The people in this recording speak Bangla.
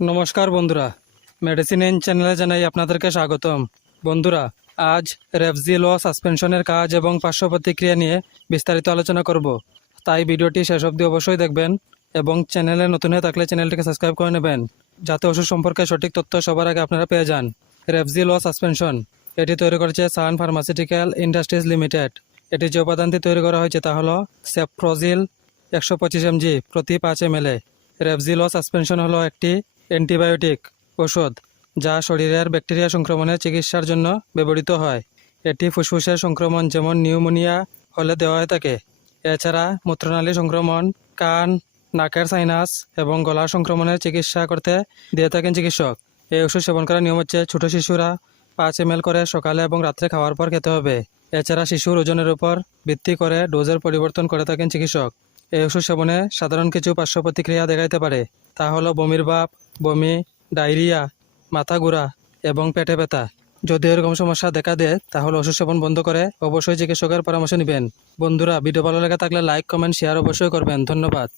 নমস্কার বন্ধুরা। মেডিসিন ইন চ্যানেলে জানাই আপনাদেরকে স্বাগতম। বন্ধুরা, আজ রেফজি ল সাসপেনশনের কাজ এবং পার্শ্ব প্রতিক্রিয়া নিয়ে বিস্তারিত আলোচনা করব। তাই ভিডিওটি শেষ অবধি অবশ্যই দেখবেন এবং চ্যানেলে নতুন হয়ে থাকলে চ্যানেলটিকে সাবস্ক্রাইব করে নেবেন, যাতে ওষুধ সম্পর্কে সঠিক তথ্য সবার আগে আপনারা পেয়ে যান। রেফজি ল সাসপেনশন এটি তৈরি করেছে সান ফার্মাসিউটিক্যাল ইন্ডাস্ট্রিজ লিমিটেড এটি যে উপাদানটি তৈরি করা হয়েছে তা হলো সেপ্রোজিল একশো পঁচিশ এমজি প্রতি পাঁচ এম এল রেফজিল ও সাসপেনশন হলো একটি অ্যান্টিবায়োটিক ওষুধ যা শরীরের ব্যাকটেরিয়া সংক্রমণের চিকিৎসার জন্য ব্যবহৃত হয়। এটি ফুসফুসের সংক্রমণ যেমন নিউমোনিয়া হলে দেওয়া হয়ে থাকে। এছাড়া মূত্রনালী সংক্রমণ, কান, নাকের সাইনাস এবং গলার সংক্রমণের চিকিৎসা করতে দিয়ে থাকেন চিকিৎসক। এই ওষুধ সেবন করার নিয়ম হচ্ছে ছোট শিশুরা পাঁচ এম করে সকালে এবং রাত্রে খাওয়ার পর খেতে হবে। এছাড়া শিশুর ওজনের উপর ভিত্তি করে ডোজের পরিবর্তন করে থাকেন চিকিৎসক। এই ওষুধ সেবনে সাধারণ কিছু পার্শ্ব প্রতিক্রিয়া দেখাইতে পারে। তা হলো বমির ভাব বমি, ডায়রিয়া, মাথা ঘোরা এবং পেটে ব্যথা। যদি এরকম সমস্যা দেখা দেয়, তাহলে ওষুধ সেবন বন্ধ করে অবশ্যই চিকিৎসকের পরামর্শ নেবেন। বন্ধুরা, ভিডিও ভালো লাগে থাকলে লাইক, কমেন্ট শেয়ার অবশ্যই করবেন। ধন্যবাদ।